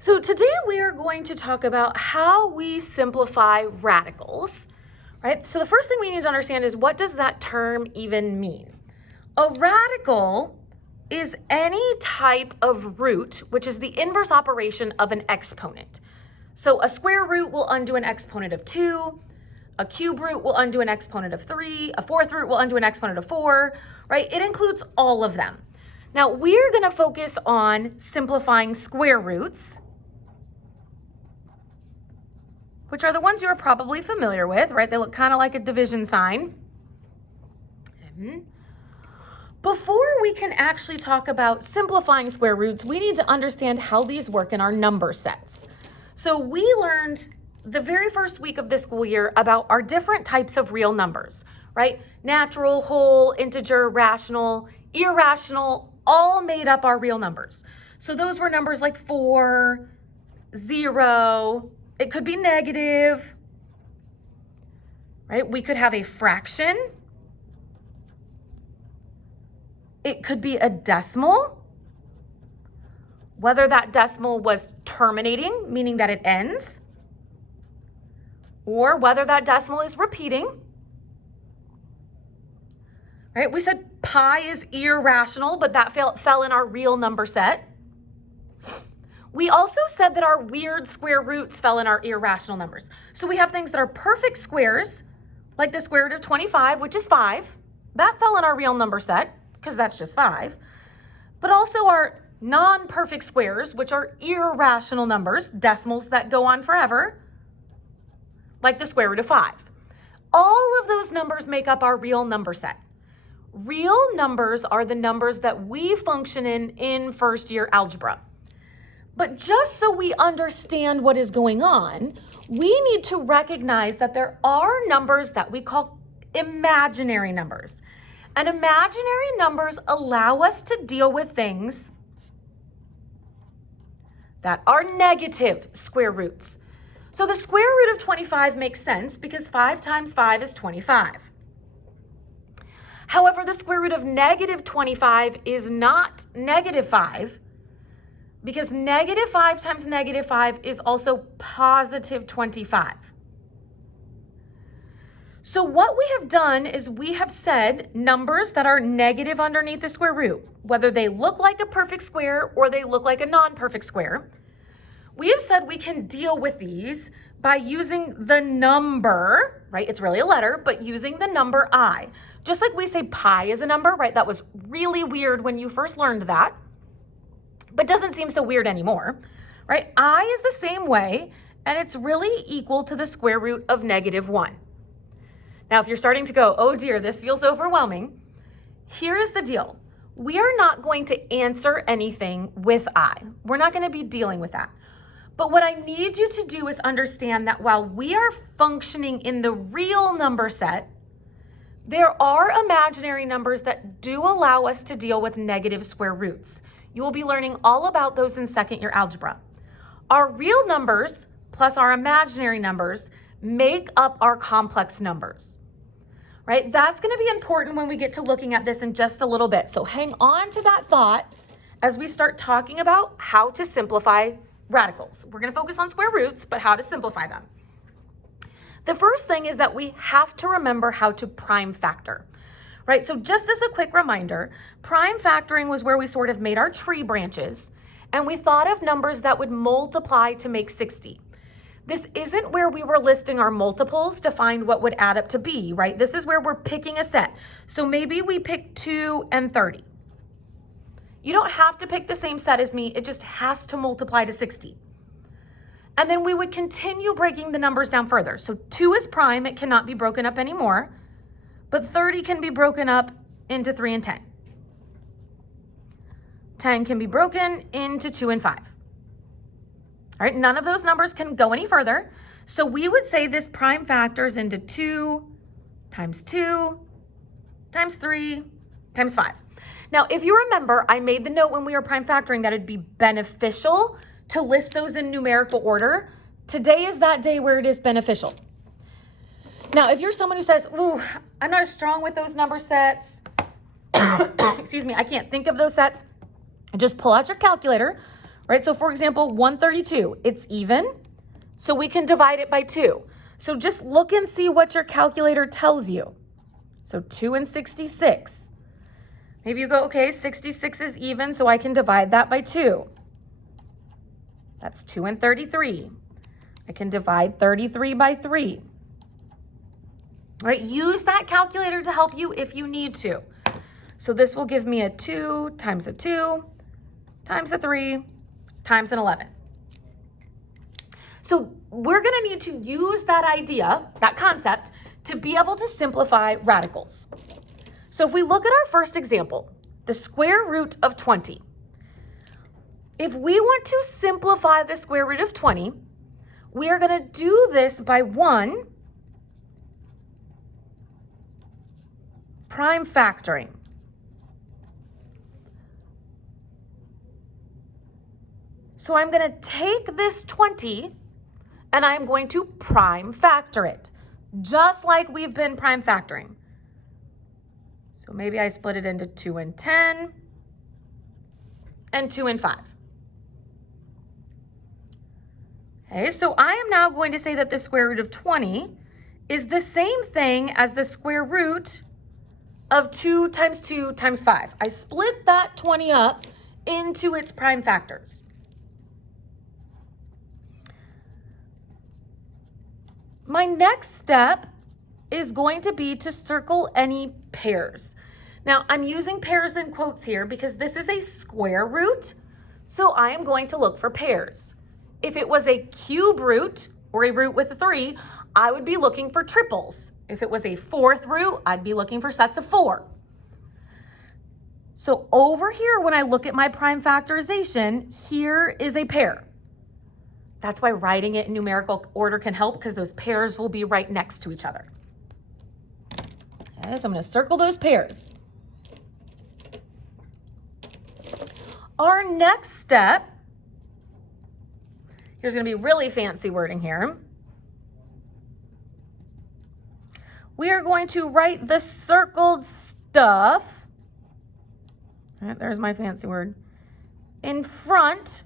So today we are going to talk about how we simplify radicals, right? So the first thing we need to understand is, what does that term even mean? A radical is any type of root, which is the inverse operation of an exponent. So a square root will undo an exponent of 2, a cube root will undo an exponent of 3, a fourth root will undo an exponent of 4, right? It includes all of them. Now we're going to focus on simplifying square roots, which are the ones you are probably familiar with, right? They look kind of like a division sign. Before we can actually talk about simplifying square roots, we need to understand how these work in our number sets. So we learned the very first week of this school year about our different types of real numbers, right? Natural, whole, integer, rational, irrational, all made up our real numbers. So those were numbers like 4, 0, it could be negative, right? We could have a fraction. It could be a decimal, whether that decimal was terminating, meaning that it ends, or whether that decimal is repeating, right? We said pi is irrational, but that fell in our real number set. We also said that our weird square roots fell in our irrational numbers. So we have things that are perfect squares, like the square root of 25, which is 5. That fell in our real number set, because that's just 5. But also our non-perfect squares, which are irrational numbers, decimals that go on forever, like the square root of 5. All of those numbers make up our real number set. Real numbers are the numbers that we function in first year algebra. But just so we understand what is going on, we need to recognize that there are numbers that we call imaginary numbers. And imaginary numbers allow us to deal with things that are negative square roots. So the square root of 25 makes sense because 5 times 5 is 25. However, the square root of negative 25 is not negative 5, because negative 5 times negative 5 is also positive 25. So what we have done is we have said numbers that are negative underneath the square root, whether they look like a perfect square or they look like a non-perfect square, we have said we can deal with these by using the number, right? It's really a letter, but using the number I. Just like we say pi is a number, right? That was really weird when you first learned that, but doesn't seem so weird anymore, right? I is the same way, and it's really equal to the square root of negative 1. Now, if you're starting to go, oh dear, this feels overwhelming, here is the deal. We are not going to answer anything with I. We're not going to be dealing with that. But what I need you to do is understand that while we are functioning in the real number set, there are imaginary numbers that do allow us to deal with negative square roots. You will be learning all about those in second year algebra. Our real numbers plus our imaginary numbers make up our complex numbers, right? That's going to be important when we get to looking at this in just a little bit. So hang on to that thought as we start talking about how to simplify radicals. We're going to focus on square roots, but how to simplify them. The first thing is that we have to remember how to prime factor, right? So just as a quick reminder, prime factoring was where we sort of made our tree branches, and we thought of numbers that would multiply to make 60. This isn't where we were listing our multiples to find what would add up to b, right? This is where we're picking a set. So maybe we pick 2 and 30. You don't have to pick the same set as me. It just has to multiply to 60. And then we would continue breaking the numbers down further. So 2 is prime. It cannot be broken up anymore. But 30 can be broken up into 3 and 10. 10 can be broken into 2 and 5. All right, none of those numbers can go any further. So we would say this prime factors into 2 times 3 times 5. Now, if you remember, I made the note when we were prime factoring that it'd be beneficial to list those in numerical order. Today is that day where it is beneficial. Now, if you're someone who says, ooh, I'm not as strong with those number sets, excuse me, I can't think of those sets, just pull out your calculator, right? So for example, 132, it's even, so we can divide it by 2. So just look and see what your calculator tells you. So 2 and 66. Maybe you go, okay, 66 is even, so I can divide that by 2. That's 2 and 33. I can divide 33 by 3. All right, use that calculator to help you if you need to. So this will give me a 2 times a 2 times a 3 times an 11. So we're going to need to use that idea, that concept, to be able to simplify radicals. So if we look at our first example, the square root of 20. If we want to simplify the square root of 20, we are going to do this by 1 prime factoring. So I'm going to take this 20 and I'm going to prime factor it, just like we've been prime factoring. So maybe I split it into 2 and 10 and 2 and 5. Okay, so I am now going to say that the square root of 20 is the same thing as the square root of 2 times 2 times 5. I split that 20 up into its prime factors. My next step is going to be to circle any pairs. Now, I'm using pairs in quotes here because this is a square root, so I am going to look for pairs. If it was a cube root or a root with a 3, I would be looking for triples. If it was a fourth root, I'd be looking for sets of 4. So over here, when I look at my prime factorization, here is a pair. That's why writing it in numerical order can help, because those pairs will be right next to each other. Okay, so I'm going to circle those pairs. Our next step, here's going to be really fancy wording here. We are going to write the circled stuff, all right, there's my fancy word, in front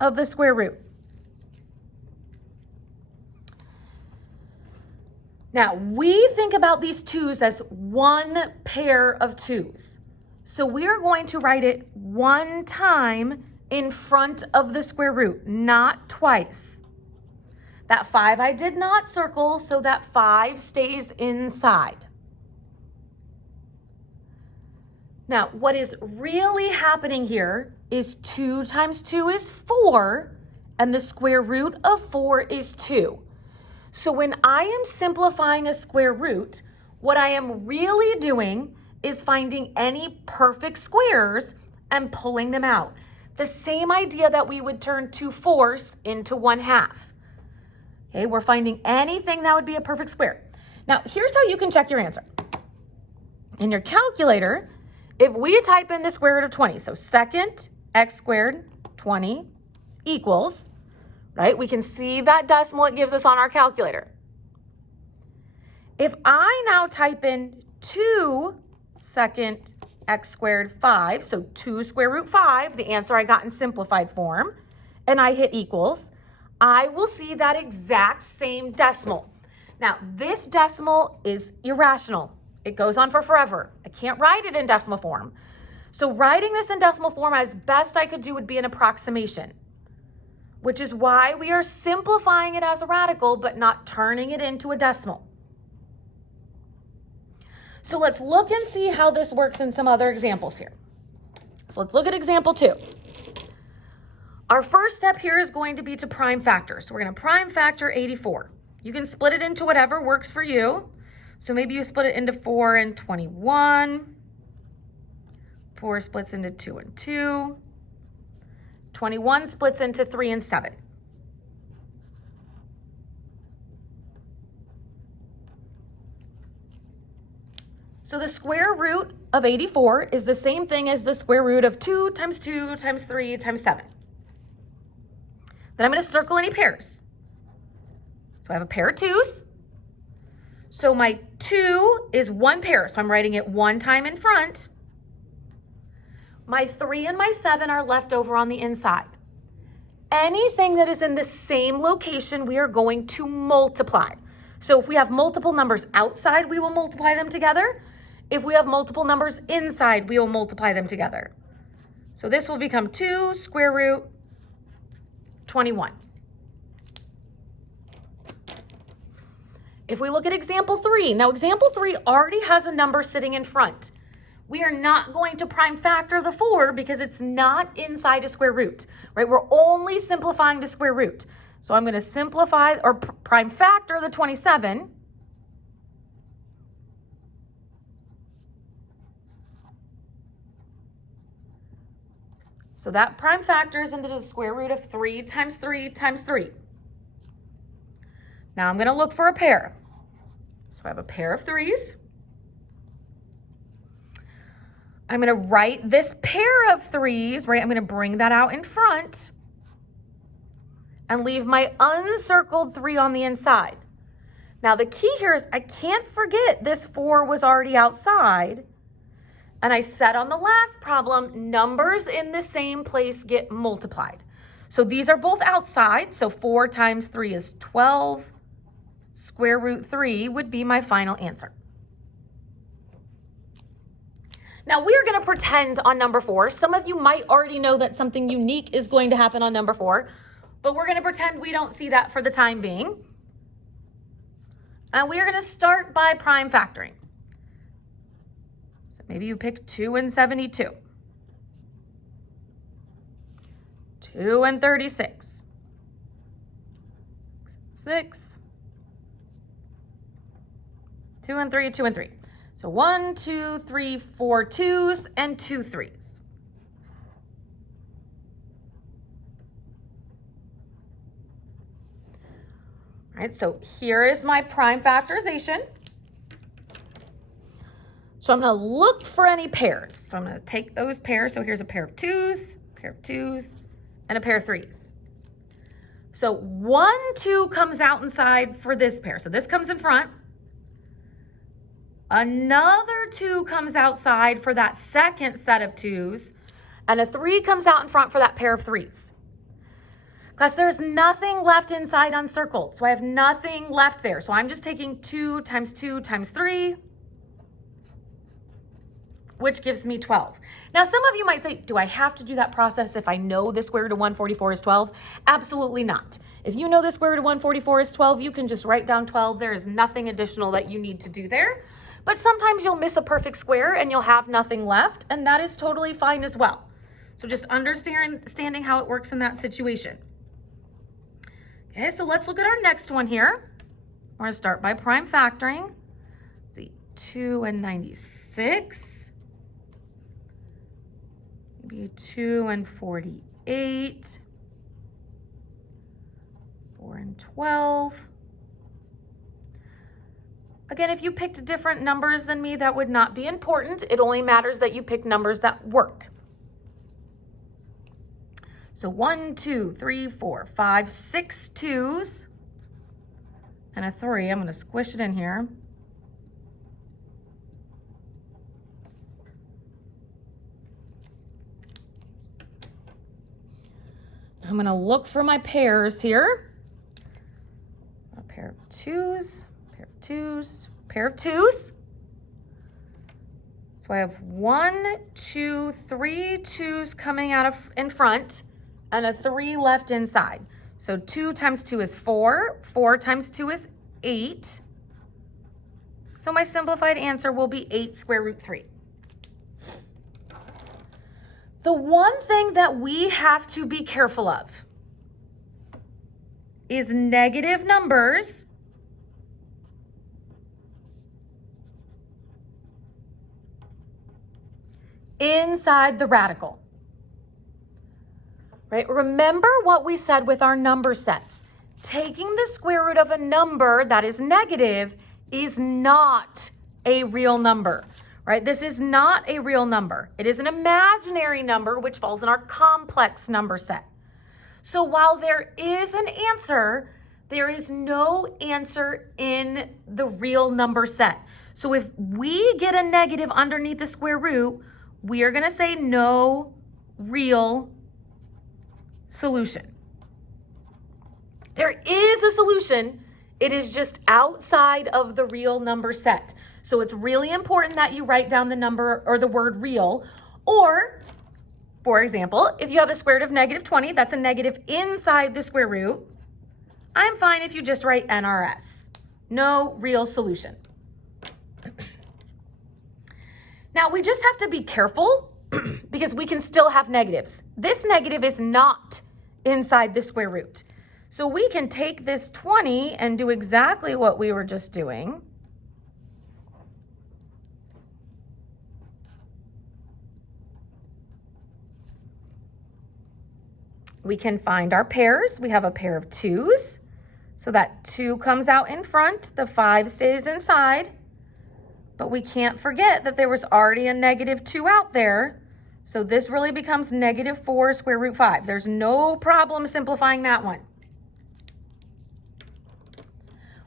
of the square root. Now, we think about these 2's as one pair of 2's. So we are going to write it one time in front of the square root, not twice. That 5 I did not circle, so that 5 stays inside. Now, what is really happening here is 2 times 2 is 4, and the square root of 4 is 2. So when I am simplifying a square root, what I am really doing is finding any perfect squares and pulling them out. The same idea that we would turn 2 fourths into 1/2. Okay, we're finding anything that would be a perfect square. Now, here's how you can check your answer. In your calculator, if we type in the square root of 20, so second x squared 20 equals, right? We can see that decimal it gives us on our calculator. If I now type in 2 second x squared 5, so 2 square root 5, the answer I got in simplified form, and I hit equals, I will see that exact same decimal. Now, this decimal is irrational. It goes on for forever. I can't write it in decimal form. So writing this in decimal form as best I could do would be an approximation, which is why we are simplifying it as a radical, but not turning it into a decimal. So let's look and see how this works in some other examples here. So let's look at example 2. Our first step here is going to be to prime factor. So we're going to prime factor 84. You can split it into whatever works for you. So maybe you split it into 4 and 21. 4 splits into 2 and 2. 21 splits into 3 and 7. So the square root of 84 is the same thing as the square root of 2 times 2 times 3 times 7. Then I'm going to circle any pairs. So I have a pair of 2's. So my 2 is one pair, so I'm writing it one time in front. My 3 and my 7 are left over on the inside. Anything that is in the same location, we are going to multiply. So if we have multiple numbers outside, we will multiply them together. If we have multiple numbers inside, we will multiply them together. So this will become 2 square root 21. If we look at example 3, now example 3 already has a number sitting in front. We are not going to prime factor the 4 because it's not inside a square root, right? We're only simplifying the square root. So I'm going to simplify or prime factor the 27. So that prime factors into the square root of 3 times 3 times 3. Now I'm going to look for a pair. So I have a pair of 3s. I'm going to write this pair of 3s, right? I'm going to bring that out in front and leave my uncircled 3 on the inside. Now the key here is I can't forget this 4 was already outside. And I said on the last problem, numbers in the same place get multiplied. So these are both outside. So 4 times 3 is 12. Square root 3 would be my final answer. Now we are going to pretend on number 4. Some of you might already know that something unique is going to happen on number 4, but we're going to pretend we don't see that for the time being. And we are going to start by prime factoring. So maybe you pick 2 and 72. 2 and 36. 6. 2 and 3, 2 and 3. So 1, 2, 3, 4 2s and 2 3s. All right, so here is my prime factorization. So I'm going to look for any pairs. So I'm going to take those pairs. So here's a pair of 2s, and a pair of 3s. So 1, 2 comes out inside for this pair. So this comes in front. Another 2 comes outside for that second set of 2s, and a 3 comes out in front for that pair of 3s. Class, there's nothing left inside uncircled, so I have nothing left there. So I'm just taking 2 times 2 times 3, which gives me 12. Now, some of you might say, do I have to do that process if I know the square root of 144 is 12? Absolutely not. If you know the square root of 144 is 12, you can just write down 12. There is nothing additional that you need to do there. But sometimes you'll miss a perfect square and you'll have nothing left, and that is totally fine as well. So just understanding how it works in that situation. Okay, so let's look at our next one here. We're going to start by prime factoring. Let's see, 2 and 96. Maybe 2 and 48. 4 and 12. Again, if you picked different numbers than me, that would not be important. It only matters that you pick numbers that work. So 1, 2, 3, 4, 5, 6 2s and a 3. I'm going to squish it in here. I'm going to look for my pairs here. A pair of 2s. Pair of 2s. So I have 1, 2, 3 2s coming out in front and a 3 left inside. So 2 times 2 is 4. 4 times 2 is 8. So my simplified answer will be 8 square root 3. The one thing that we have to be careful of is negative numbers inside the radical, right? Remember what we said with our number sets. Taking the square root of a number that is negative is not a real number, right? This is not a real number. It is an imaginary number which falls in our complex number set. So while there is an answer, there is no answer in the real number set. So if we get a negative underneath the square root, we are going to say no real solution. There is a solution. It is just outside of the real number set. So it's really important that you write down the number or the word real. Or, for example, if you have the square root of negative 20, that's a negative inside the square root. I'm fine if you just write NRS. No real solution. Now, we just have to be careful because we can still have negatives. This negative is not inside the square root. So we can take this 20 and do exactly what we were just doing. We can find our pairs. We have a pair of 2's. So that 2 comes out in front, the 5 stays inside. But we can't forget that there was already a negative 2 out there. So this really becomes negative 4 square root 5. There's no problem simplifying that one.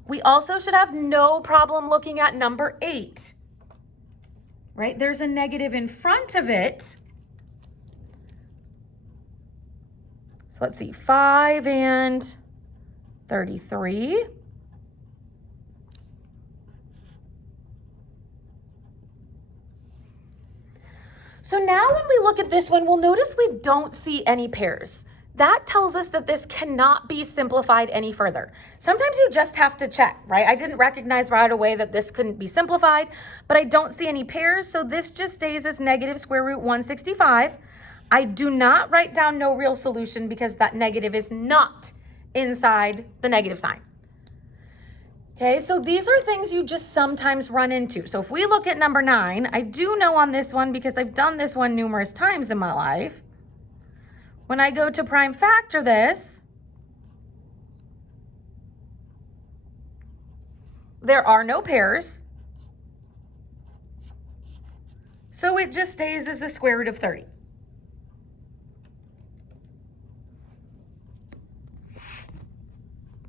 We also should have no problem looking at number 8, right? There's a negative in front of it. So let's see, 5 and 33. So now when we look at this one, we'll notice we don't see any pairs. That tells us that this cannot be simplified any further. Sometimes you just have to check, right? I didn't recognize right away that this couldn't be simplified, but I don't see any pairs, so this just stays as negative square root 165. I do not write down no real solution because that negative is not inside the negative sign. Okay, so these are things you just sometimes run into. So if we look at number 9, I do know on this one because I've done this one numerous times in my life. When I go to prime factor this, there are no pairs. So it just stays as the square root of 30.